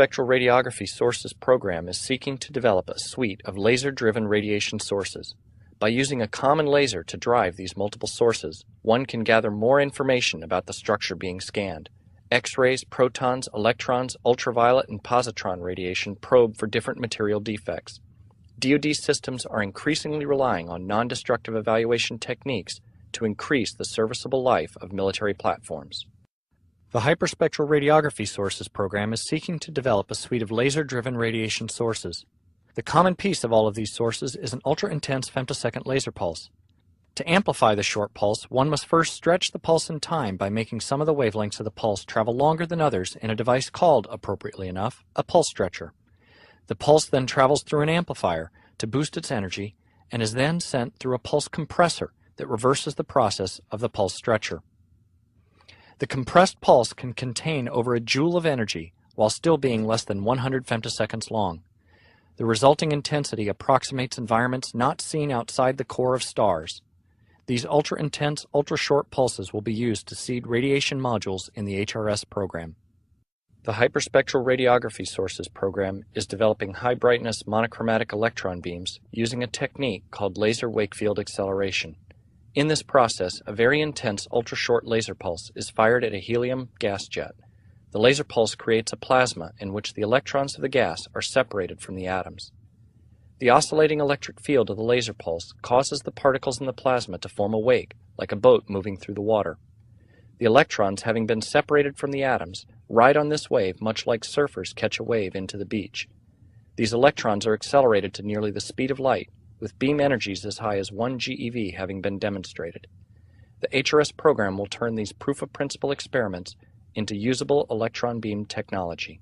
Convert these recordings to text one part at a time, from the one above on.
Hyperspectral Radiography Sources program is seeking to develop a suite of laser-driven radiation sources. By using a common laser to drive these multiple sources, one can gather more information about the structure being scanned. X-rays, protons, electrons, ultraviolet, and positron radiation probe for different material defects. DoD systems are increasingly relying on non-destructive evaluation techniques to increase the serviceable life of military platforms. The Hyperspectral Radiography Sources program is seeking to develop a suite of laser-driven radiation sources. The common piece of all of these sources is an ultra-intense femtosecond laser pulse. To amplify the short pulse, one must first stretch the pulse in time by making some of the wavelengths of the pulse travel longer than others in a device called, appropriately enough, a pulse stretcher. The pulse then travels through an amplifier to boost its energy and is then sent through a pulse compressor that reverses the process of the pulse stretcher. The compressed pulse can contain over a joule of energy while still being less than 100 femtoseconds long. The resulting intensity approximates environments not seen outside the core of stars. These ultra-intense, ultra-short pulses will be used to seed radiation modules in the HRS program. The Hyperspectral Radiography Sources program is developing high-brightness monochromatic electron beams using a technique called laser wake-field acceleration. In this process, a very intense ultra-short laser pulse is fired at a helium gas jet. The laser pulse creates a plasma in which the electrons of the gas are separated from the atoms. The oscillating electric field of the laser pulse causes the particles in the plasma to form a wake, like a boat moving through the water. The electrons, having been separated from the atoms, ride on this wave much like surfers catch a wave into the beach. These electrons are accelerated to nearly the speed of light, with beam energies as high as 1 GeV having been demonstrated. The HRS program will turn these proof-of-principle experiments into usable electron beam technology.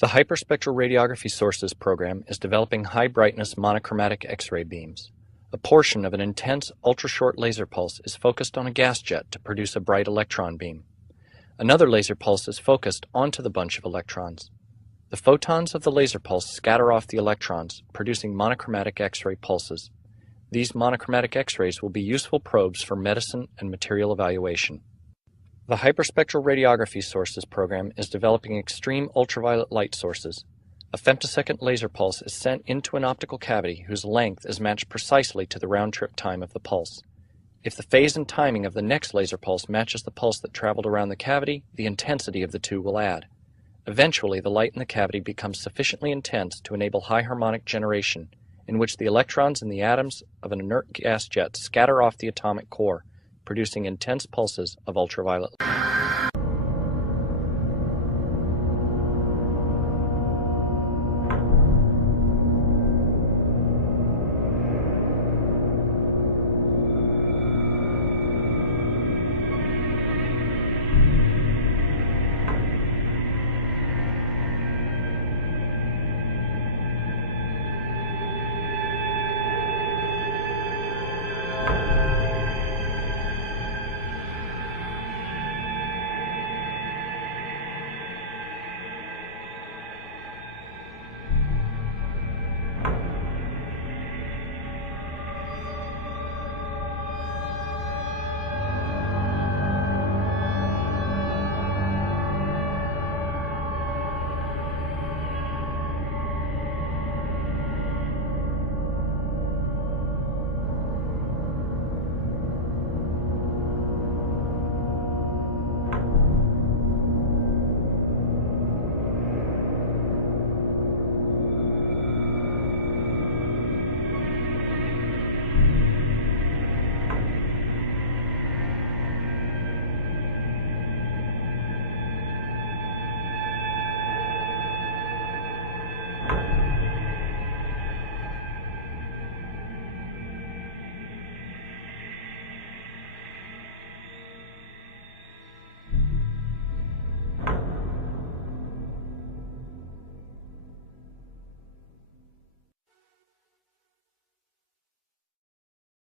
The Hyperspectral Radiography Sources program is developing high-brightness monochromatic X-ray beams. A portion of an intense ultra-short laser pulse is focused on a gas jet to produce a bright electron beam. Another laser pulse is focused onto the bunch of electrons. The photons of the laser pulse scatter off the electrons, producing monochromatic X-ray pulses. These monochromatic X-rays will be useful probes for medicine and material evaluation. The Hyperspectral Radiography Sources program is developing extreme ultraviolet light sources. A femtosecond laser pulse is sent into an optical cavity whose length is matched precisely to the round-trip time of the pulse. If the phase and timing of the next laser pulse matches the pulse that traveled around the cavity, the intensity of the two will add. Eventually, the light in the cavity becomes sufficiently intense to enable high harmonic generation, in which the electrons in the atoms of an inert gas jet scatter off the atomic core, producing intense pulses of ultraviolet light.